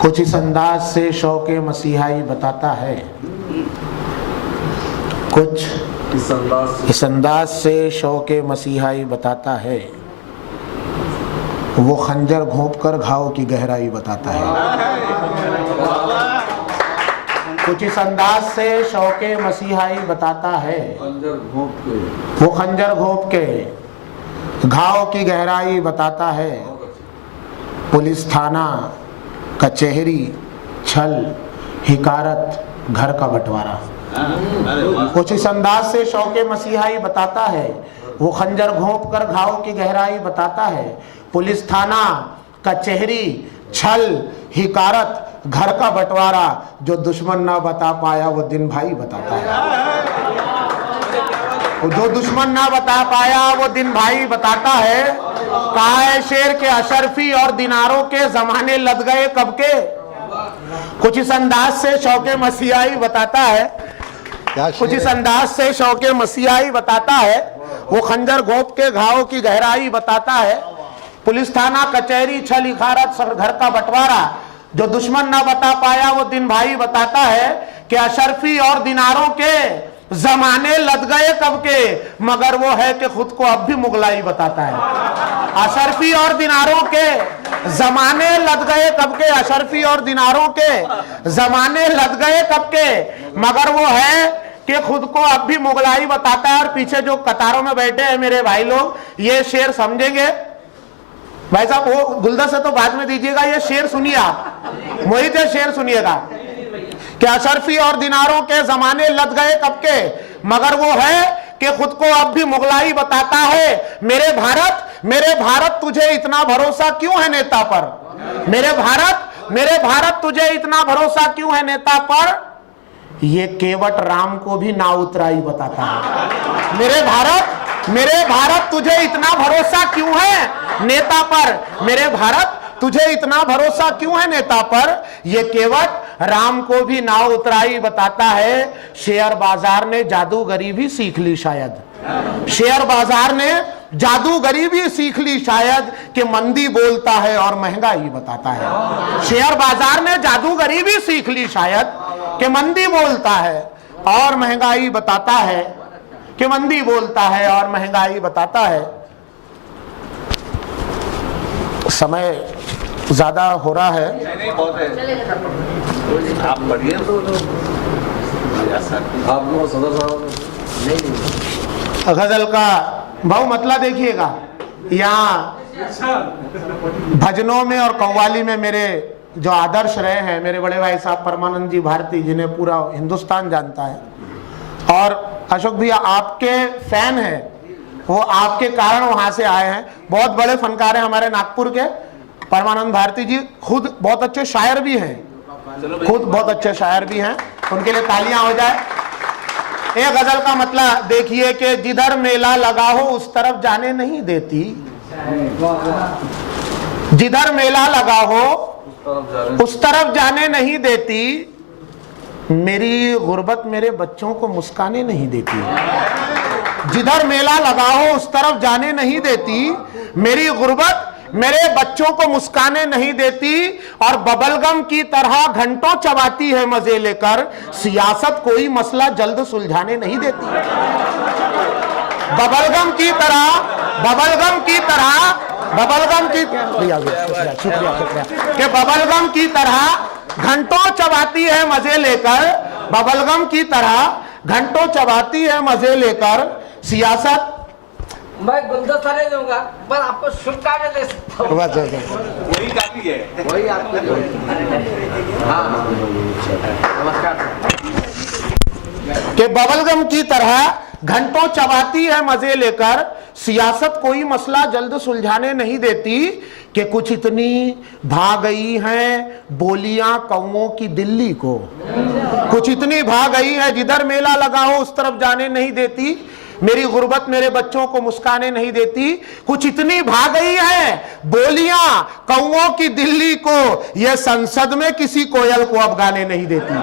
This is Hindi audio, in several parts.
कुछ इस अंदाज से शौक़े मसीहाई बताता है, कुछ इस अंदाज से शौक़े मसीहाई बताता है, वो खंजर घोंप कर घाव की गहराई बताता है। कुछ इस अंदाज से शौक़े मसीहाई बताता है, वो खंजर घोंप के घाव की गहराई बताता है। पुलिस थाना, कचहरी, छल, हिकारत, घर का बंटवारा। कुछ इस अंदाज से शौक़े मसीहाई बताता है, वो खंजर घोंप कर घाव की गहराई बताता है। पुलिस थाना, कचहरी, छल, हिकारत, घर का बंटवारा, जो दुश्मन ना बता पाया वो दिन भाई बताता है। जो दुश्मन ना बता पाया वो दिन भाई बताता है। कहा है शेर के अशरफी और दिनारों के जमाने लद गए कब के। कुछ इस अंदाज से शौक़े मसीहाई बताता है, कुछ इस अंदाज से शौक़े मसीहाई बताता है, वो खंजर घोंप के घाव की गहराई बताता है। पुलिस थाना, कचहरी, छल, हिकारत, घर का बंटवारा, जो दुश्मन ना बता पाया वो दिन भाई बताता है कि अशरफी और दिनारों के जमाने लद गए कब के, मगर वो है कि खुद को अब भी मुगलाई बताता है। अशरफी और दिनारों के जमाने लद गए कब के, अशरफी और दिनारों के जमाने लद गए कब के, मगर वो है कि खुद को अब भी मुगलाई बताता है। और पीछे जो कतारों में बैठे हैं मेरे भाई लोग, ये शेर समझेंगे। भाई साहब वो गुलदस्ता तो बाद में दीजिएगा, ये शेर सुनिए आप, मोहित ये शेर सुनिएगा कि अशरफी और दिनारों के जमाने लद गए कब के, मगर वो है कि खुद को अब भी मुगलाई बताता है। मेरे भारत तुझे इतना भरोसा क्यों है नेता पर, मेरे भारत तुझे इतना भरोसा क्यों है नेता पर, ये केवट राम को भी ना उतराई बताता है। मेरे भारत तुझे इतना भरोसा क्यों है नेता पर, मेरे भारत तुझे इतना भरोसा क्यों है नेता पर, ये केवट राम को भी ना उतराई बताता है। शेयर बाजार ने जादूगरी भी सीख ली शायद, शेयर बाजार ने जादूगरी सीख ली शायद, कि मंदी बोलता है और महंगाई बताता है। शेयर बाजार ने जादूगरी भी सीख ली शायद, कि मंदी बोलता है और महंगाई बताता है, कि मंदी बोलता है और महंगाई बताता है। समय ज्यादा हो रहा है, नहीं बहुत है, आप पढ़िए तो आपको सदर साहब गजल का भाव मतला देखिएगा। यहाँ भजनों में और कव्वाली में मेरे जो आदर्श रहे हैं, मेरे बड़े भाई साहब परमानंद जी भारती, जिन्हें पूरा हिंदुस्तान जानता है, और अशोक भैया आपके फैन हैं, वो आपके कारण वहां से आए हैं। बहुत बड़े फनकार हैं हमारे नागपुर के परमानंद भारती जी, खुद बहुत अच्छे शायर भी हैं, खुद बहुत अच्छे शायर भी हैं, उनके लिए तालियां हो जाए। एक गजल का मतलब देखिए कि जिधर मेला लगा हो उस तरफ जाने नहीं देती, जिधर मेला लगा हो उस तरफ जाने नहीं देती, मेरी गुर्बत मेरे बच्चों को मुस्काने नहीं देती। जिधर मेला लगा हो उस तरफ जाने नहीं देती, मेरी गुर्बत मेरे बच्चों को मुस्काने नहीं देती, और बबलगम की तरह घंटों चबाती है मजे लेकर, सियासत कोई मसला जल्द सुलझाने नहीं देती। बबलगम की तरह कि बबलगम की तरह घंटों चबाती है मजे लेकर, बबलगम की तरह घंटों चबाती है मजे लेकर, सियासत मैं गुलदस्ता नहीं दूंगा, पर आपको शुभकामनाएं दे सकता हूं। वही काफी है, वही आपके नमस्कार। कि बबलगम की तरह घंटों चबाती है मजे लेकर, सियासत कोई मसला जल्द सुलझाने नहीं देती, कि कुछ इतनी भा गई हैं बोलियां कौओं की दिल्ली को, कुछ इतनी भा गई है जिधर मेला लगा हो उस तरफ जाने नहीं देती, मेरी गुर्बत मेरे बच्चों को मुस्काने नहीं देती। कुछ इतनी भाग गई है बोलियां कौओं की दिल्ली को, यह संसद में किसी कोयल को अब गाने नहीं देती।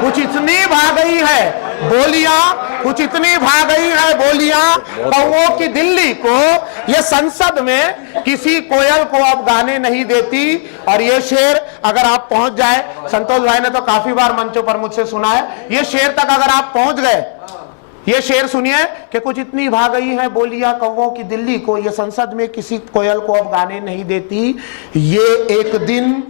कुछ इतनी भाग गई है बोलियां कुछ इतनी भाग गई है बोलियां कौओं की दिल्ली को, ये संसद में किसी कोयल को अब गाने नहीं देती। और ये शेर अगर आप पहुंच जाए, संतोष भाई ने तो काफी बार मंचों पर मुझसे सुना है, ये शेर तक अगर आप पहुंच गए, ये शेर सुनिए कि कुछ इतनी भाग गई है बोलियां कौओं की दिल्ली को, ये संसद में किसी कोयल को अब गाने नहीं देती। ये एक दिन,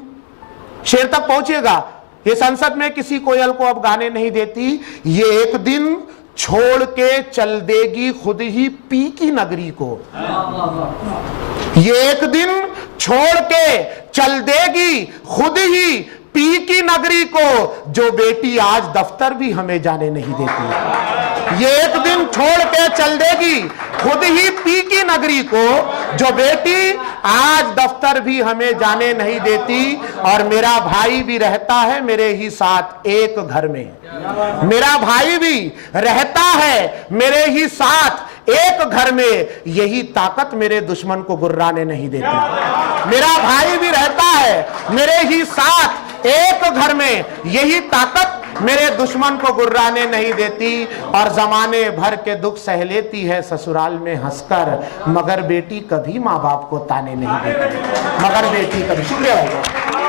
शेर तक पहुंचिएगा, ये संसद में किसी कोयल को अब गाने नहीं देती, ये एक दिन छोड़ के चल देगी खुद ही पी की नगरी को। ये एक दिन छोड़ के चल देगी खुद ही पी की नगरी को, जो बेटी आज दफ्तर भी हमें जाने नहीं देती। ये एक दिन छोड़ के चल देगी खुद ही पी की नगरी को, जो बेटी आज दफ्तर भी हमें जाने नहीं देती। और मेरा भाई भी रहता है मेरे ही साथ एक घर में, मेरा भाई भी रहता है मेरे ही साथ एक घर में, यही ताकत मेरे दुश्मन को गुर्राने नहीं देती। मेरा भाई भी रहता है मेरे ही साथ एक घर में, यही ताकत मेरे दुश्मन को गुर्राने नहीं देती। और जमाने भर के दुख सह लेती है ससुराल में हंसकर, मगर बेटी कभी माँ बाप को ताने नहीं देती, मगर बेटी कभी। शुक्रिया भाई।